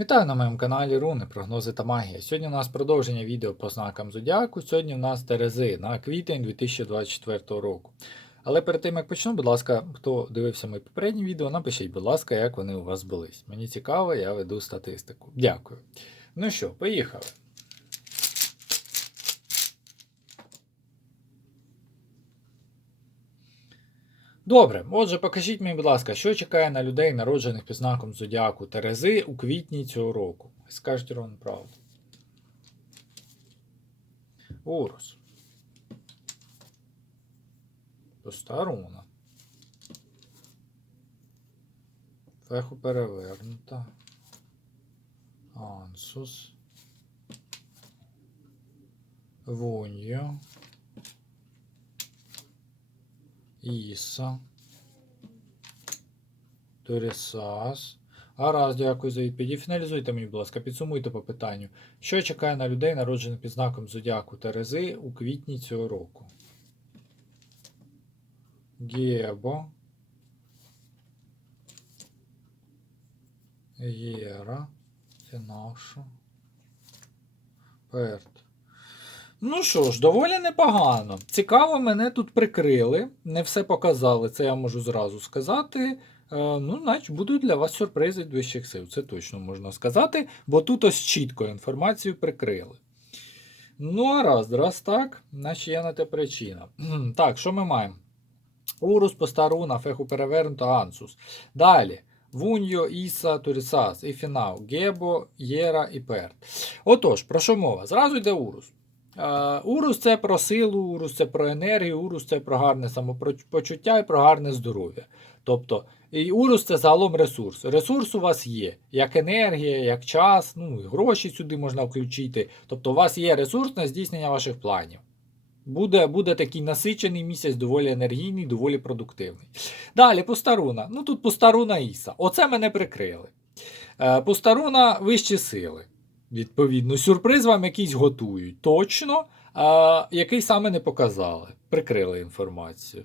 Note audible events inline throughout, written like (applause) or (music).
Вітаю на моєму каналі Руни, прогнози та магія. Сьогодні у нас продовження відео по знакам Зодіаку. Сьогодні у нас Терези на квітень 2024 року. Але перед тим як почну, будь ласка, хто дивився мої попередні відео, напишіть, будь ласка, як вони у вас були. Мені цікаво, я веду статистику. Дякую. Ну що, поїхали. Добре, отже, покажіть мені, будь ласка, що чекає на людей, народжених під знаком Зодіаку Терези у квітні цього року. Скажіть ровно правду. Урус. Пуста руна. Феху перевернута. Ансус. Вуньо. Іса. Торісас. Гаразд, дякую за відповіді. Фіналізуйте мені, будь ласка, підсумуйте по питанню. Що чекає на людей, народжених під знаком Зодіаку Терези у квітні цього року? Гебо. Єра. Фінашу. Перт. Ну що ж, доволі непогано. Цікаво, мене тут прикрили. Не все показали, це я можу зразу сказати. Е, ну, значить, будуть для вас сюрпризи вищих сил, це точно можна сказати, бо тут ось чітко інформацію прикрили. Ну, а раз, раз так, значить є на те причина. Так, що ми маємо? Урус, Постаруна, Феху перевернуто, Ансус. Далі. Вуньо, Іса, Турісас, Іфінау, Гебо, Єра і Перт. Отож, про що мова? Зразу йде Урус. Урус це про силу, урус це про енергію, урус це про гарне самопочуття і про гарне здоров'я. Тобто, і урус це загалом ресурс. Ресурс у вас є, як енергія, як час, ну гроші сюди можна включити. Тобто, у вас є ресурс на здійснення ваших планів. Буде буде такий насичений місяць, доволі енергійний, доволі продуктивний. Далі, пустаруна. Ну тут пустаруна Іса. Оце мене прикрили. Е, Пустаруна вищі сили. Відповідно, сюрприз вам якийсь готують. Точно, а, який саме не показали. Прикрили інформацію.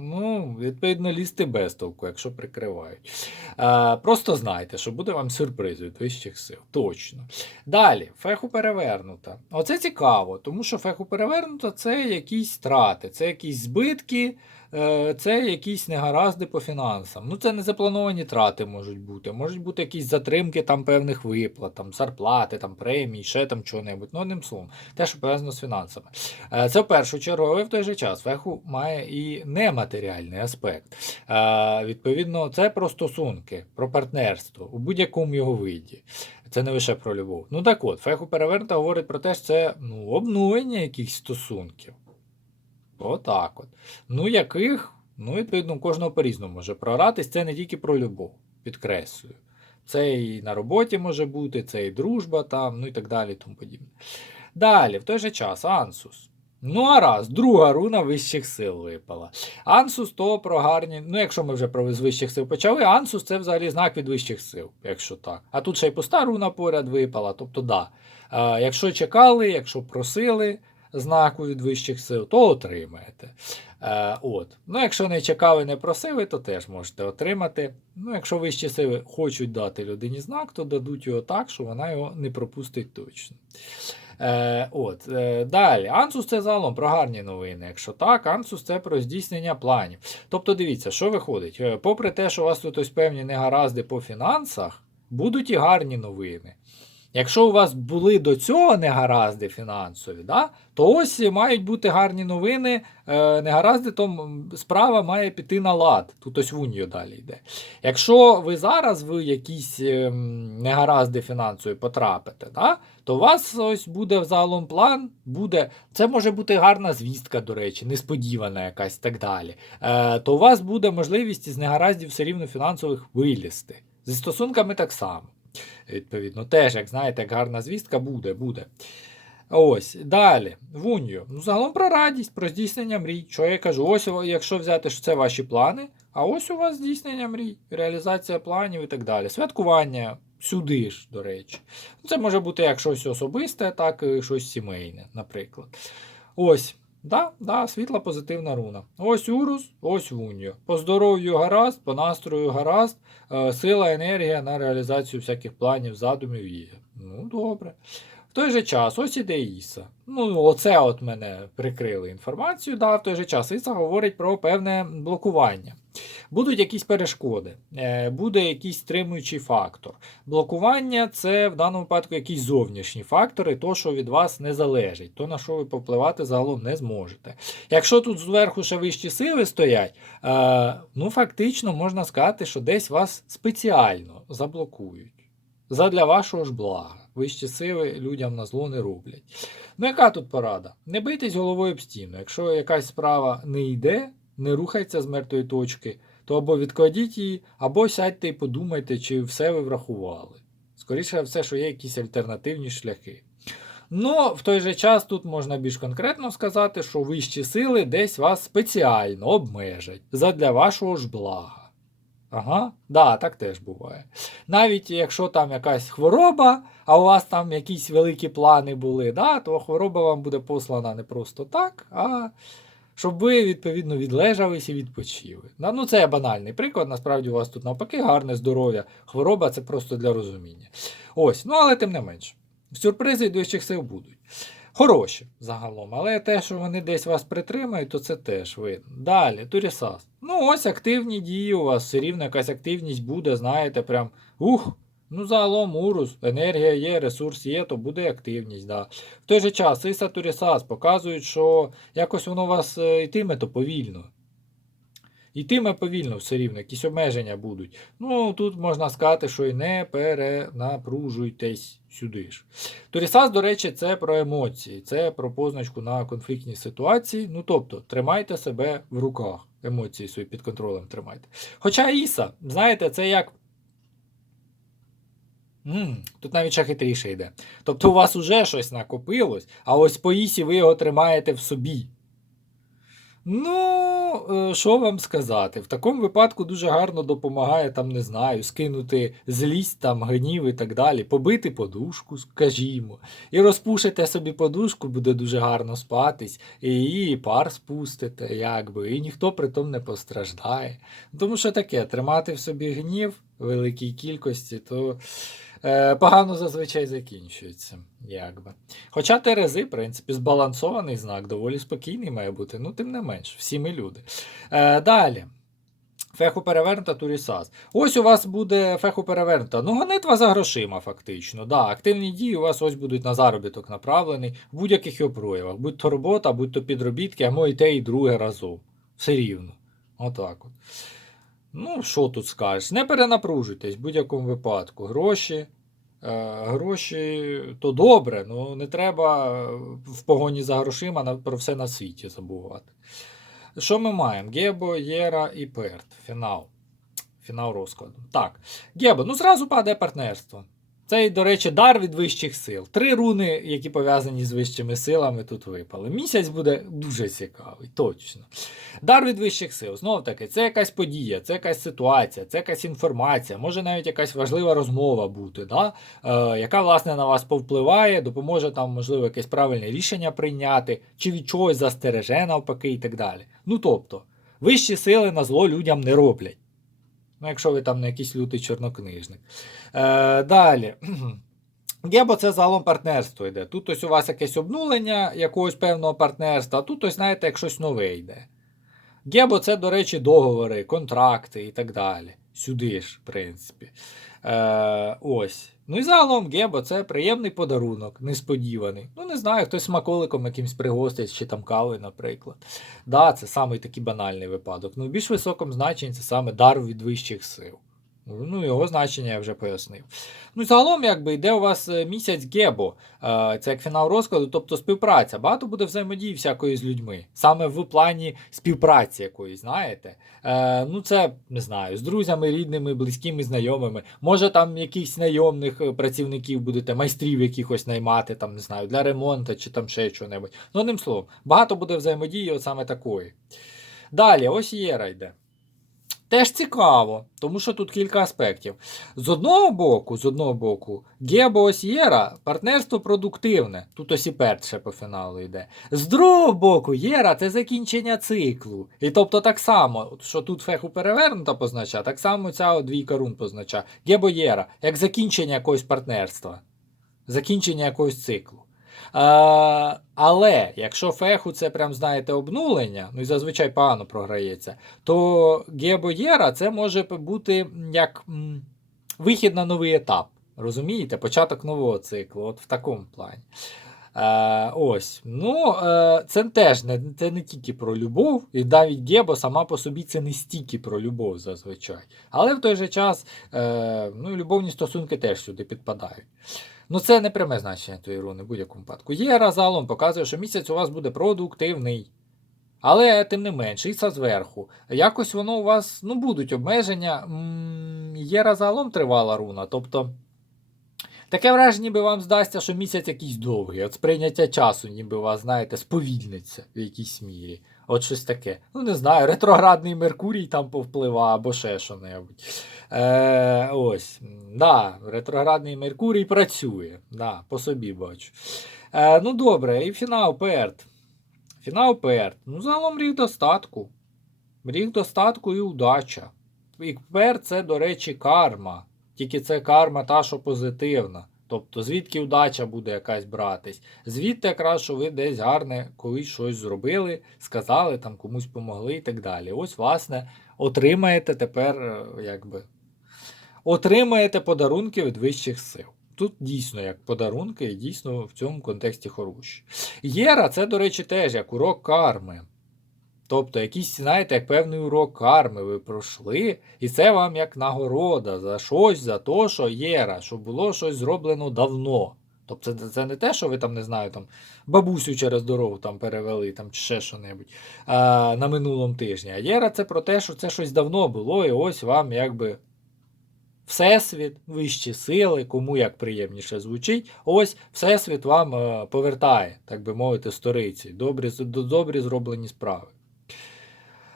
Ну, відповідно, лізти без толку, якщо прикривають. А, Просто знайте, що буде вам сюрприз від вищих сил. Точно. Далі, феху перевернута. Оце цікаво, тому що феху перевернута це якісь страти, це якісь збитки. Е, це якісь негаразди по фінансам. Ну, це не заплановані трати можуть бути. Можуть бути якісь затримки там певних виплат, там зарплати, там премії, ще там чого-небудь. Ну, одним словом, те, що пов'язано з фінансами. Е, це в першу чергу, але в той же час феху має і нематеріальний аспект. Е, відповідно, це про стосунки, про партнерство у будь-якому його виді. Це не лише про любов. Ну так от, феху перевернута говорить про те, що це ну, обнулення якихось стосунків. Отак от. Ну, яких, ну, відповідно, кожного по-різному може проратись. Це не тільки про любов, підкреслюю. Це і на роботі може бути, це і дружба там, ну і так далі. тому подібне. Далі, в той же час, Ансус. Ну, а раз, друга руна вищих сил випала. Ансус то про гарні. Ну, якщо ми вже про з вищих сил почали, Ансус це взагалі знак від вищих сил, якщо так. А тут ще й пуста руна поряд випала. Тобто, да. Е, якщо чекали, якщо просили, знаку від вищих сил, то отримаєте. Е, от. Ну, Якщо не чекали, не просили, то теж можете отримати. Ну, Якщо вищі сили хочуть дати людині знак, то дадуть його так, що вона його не пропустить точно. Е, от, е, Далі, Ансус це загалом про гарні новини. Якщо так, Ансус це про здійснення планів. Тобто, дивіться, що виходить? Е, попри те, що у вас тут ось певні негаразди по фінансах, будуть і гарні новини. Якщо у вас були до цього негаразди фінансові, да, то ось мають бути гарні новини. Е, негаразди, то справа має піти на лад. Тут ось в унію далі йде. Якщо ви зараз в якісь е, негаразди фінансові потрапите, да, то у вас ось буде взагалом план, буде, це може бути гарна звістка, до речі, несподівана якась так далі. Е, То у вас буде можливість з негараздів все рівно фінансових вилізти. Зі стосунками так само. Відповідно, теж, як знаєте, як гарна звістка буде, буде. Ось, далі, Вуньо. Ну, загалом про радість, про здійснення мрій. Що я кажу? Ось, якщо взяти, що це ваші плани, а ось у вас здійснення мрій, реалізація планів і так далі. Святкування сюди ж, до речі. Це може бути як щось особисте, так і щось сімейне, наприклад. Ось. Да, да, світла позитивна руна. Ось Урус, ось Вуньо. По здоров'ю гаразд, по настрою гаразд, е, сила, енергія на реалізацію всяких планів, задумів є. Ну, добре. В той же час, ось іде Іса. Ну, оце от мене прикрили інформацію. Да, в той же час Іса говорить про певне блокування. Будуть якісь перешкоди, е, буде якийсь стримуючий фактор. Блокування це в даному випадку якісь зовнішні фактори, то, що від вас не залежить, то на що ви повпливати загалом не зможете. Якщо тут зверху ще вищі сили стоять, е, ну фактично можна сказати, що десь вас спеціально заблокують. Задля вашого ж блага. Вищі сили людям на зло не роблять. Ну, яка тут порада? Не бийтесь головою об стіну. Якщо якась справа не йде, не рухається з мертвої точки, то або відкладіть її, або сядьте і подумайте, чи все ви врахували. Скоріше все, що є якісь альтернативні шляхи. Ну, в той же час тут можна більш конкретно сказати, що вищі сили десь вас спеціально обмежать задля вашого ж блага. Ага, да, так теж буває. Навіть якщо там якась хвороба, а у вас там якісь великі плани були, да, то хвороба вам буде послана не просто так, а щоб ви відповідно відлежались і відпочили. Ну, це банальний приклад. Насправді у вас тут навпаки гарне здоров'я. Хвороба це просто для розуміння. Ось, ну але тим не менше. Сюрпризи від вищих сил будуть. Хороші загалом, але те, що вони десь вас притримають, то це теж видно. Далі, Турісас. Ну, ось активні дії у вас, все рівно якась активність буде, знаєте, прям ух. Ну, загалом урус, енергія є, ресурс є, то буде активність. Да. В той же час Іса Турісас показують, що якось воно у вас е, йтиме то повільно. Йтиме повільно все рівно, якісь обмеження будуть. Ну, тут можна сказати, що і не перенапружуйтесь сюди ж. Турісас, до речі, це про емоції, це про позначку на конфліктні ситуації. Ну, тобто, тримайте себе в руках, емоції свої під контролем тримайте. Хоча Іса, знаєте, це як. М тут навіть ще хитріше йде. Тобто у вас уже щось накопилось, а ось по Ісі ви його тримаєте в собі. Ну, е, що вам сказати? В такому випадку дуже гарно допомагає, там, не знаю, скинути злість, там, гнів і так далі, побити подушку, скажімо. І розпушите собі подушку, буде дуже гарно спатись, і пар спустите, якби, і ніхто при тому не постраждає. Тому що таке, тримати в собі гнів в великій кількості, то погано зазвичай закінчується. Якби. Хоча Терези, в принципі, збалансований знак, доволі спокійний має бути, ну тим не менш, всі ми люди. Е, далі. Феху перевернута Турісас. Ось у вас буде феху перевернута. Ну, гонитва за грошима, фактично. Да, Активні дії у вас ось будуть на заробіток направлені в будь-яких його проявах. Будь то робота, будь то підробітки, а може і те, і друге разом. Все рівно. Отак от. Ну, що тут скажеш? Не перенапружуйтесь в будь-якому випадку. Гроші. Е, гроші то добре, але не треба в погоні за грошима на- про все на світі забувати. Що ми маємо? Гебо, Єра і Перт. Фінал. Фінал розкладу. Так. Гебо, ну зразу падає партнерство. Це, до речі, дар від вищих сил. Три руни, які пов'язані з вищими силами, тут випали. Місяць буде дуже цікавий, точно. Дар від вищих сил. Знову таки, це якась подія, це якась ситуація, це якась інформація, може навіть якась важлива розмова бути, да? е, яка, власне, на вас повпливає, допоможе там, можливо, якесь правильне рішення прийняти, чи від чогось застереже навпаки і так далі. Ну тобто, вищі сили на зло людям не роблять. Ну, якщо ви там не якийсь лютий чорнокнижник. Е, далі. (clears throat) Гебо це загалом партнерство йде. Тут ось у вас якесь обнулення якогось певного партнерства, а тут ось, знаєте, як щось нове йде. Гебо це, до речі, договори, контракти і так далі. Сюди ж, в принципі. Е, ось. Ну і загалом Гебо це приємний подарунок, несподіваний. Ну, не знаю, хтось смаколиком якимсь пригостить, чи там кави, наприклад. Да, це самий такий банальний випадок. Ну, в більш високому значенні це саме дар від вищих сил. Ну, його значення я вже пояснив. Ну, загалом, якби йде у вас е, місяць Гебо, е, це як фінал розкладу, тобто співпраця. Багато буде взаємодії всякої з людьми. Саме в плані співпраці якоїсь, знаєте. Е, Ну, це не знаю, з друзями, рідними, близькими, знайомими. Може, там якихось найомних працівників будете, майстрів якихось наймати, там, не знаю, для ремонту чи там ще чого-небудь. Ну, одним словом, багато буде взаємодії от саме такої. Далі, ось Єра йде. Теж цікаво, тому що тут кілька аспектів. З одного боку, з одного боку, Осієра партнерство продуктивне. Тут ось і перше по фіналу йде. З другого боку, Єра це закінчення циклу. І тобто так само, що тут феху перевернута позначає, так само ця двійка рун позначає. Гебо Єра, як закінчення якогось партнерства, закінчення якогось циклу. А, але якщо феху це прям, знаєте, обнулення, ну і зазвичай погано програється, то Гебоєра це може бути як вихід на новий етап. Розумієте? Початок нового циклу, от в такому плані. Е, ось. Ну, е, це теж не, це не тільки про любов, і навіть Гебо сама по собі це не стільки про любов зазвичай. Але в той же час е, ну, любовні стосунки теж сюди підпадають. Ну, це не пряме значення тої руни в будь-якому випадку. Єра загалом показує, що місяць у вас буде продуктивний. Але тим не менше, Іса зверху. Якось воно у вас ну, будуть обмеження. Єра загалом тривала руна. Тобто, таке враження, ніби вам здасться, що місяць якийсь довгий. От сприйняття часу, ніби вас, знаєте, сповільниться в якійсь мірі. От щось таке. Ну, не знаю, ретроградний Меркурій там повплива або ще що-небудь. Е, ось. Да, ретроградний Меркурій працює. Да, по собі бачу. Е, ну добре, і фінал Перт. Фінал Перт. Ну, загалом рік достатку. Рік достатку і удача. І Перт це, до речі, карма. Тільки це карма та, що позитивна. Тобто, звідки удача буде якась братись? Звідти якраз, що ви десь гарне колись щось зробили, сказали, там комусь помогли і так далі. Ось, власне, отримаєте тепер, е, якби, отримаєте подарунки від вищих сил. Тут дійсно як подарунки, і дійсно в цьому контексті хороші. Єра це, до речі, теж як урок карми. Тобто, якийсь, знаєте, як певний урок карми ви пройшли, і це вам як нагорода за щось, за те, що єра, що було щось зроблено давно. Тобто це, це не те, що ви там, не знаю, там бабусю через дорогу там перевели, там чи ще що-небудь на минулому тижні. А єра це про те, що це щось давно було, і ось вам якби Всесвіт, вищі сили, кому як приємніше звучить, ось Всесвіт вам е, повертає, так би мовити, сториці, добрі, добрі зроблені справи.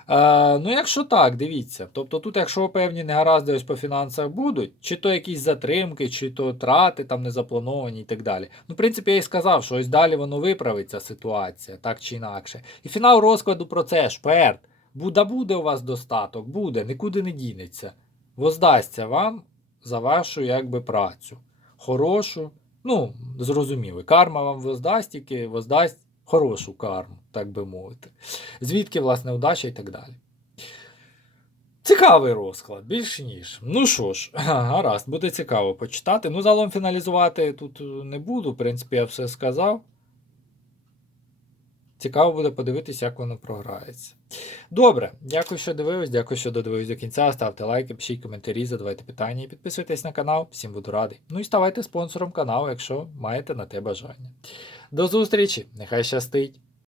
Е, ну, якщо так, дивіться. Тобто тут, якщо певні негаразди ось по фінансах будуть, чи то якісь затримки, чи то трати там незаплановані і так далі. Ну, в принципі, я і сказав, що ось далі воно виправиться ситуація, так чи інакше. І фінал розкладу про це ж, перт. Буде, буде у вас достаток, буде, нікуди не дінеться. Воздасться вам за вашу якби працю. Хорошу, ну, зрозуміло, карма вам воздасть, тільки воздасть хорошу карму, так би мовити. Звідки, власне, удача і так далі. Цікавий розклад, більш ніж. Ну що ж, (laughs) гаразд, буде цікаво почитати. Ну, загалом фіналізувати тут не буду, в принципі, я все сказав. Цікаво буде подивитися, як воно програється. Добре, дякую, що дивились, дякую, що додивились до кінця. Ставте лайки, пишіть коментарі, задавайте питання і підписуйтесь на канал. Всім буду радий. Ну і ставайте спонсором каналу, якщо маєте на те бажання. До зустрічі! Нехай щастить!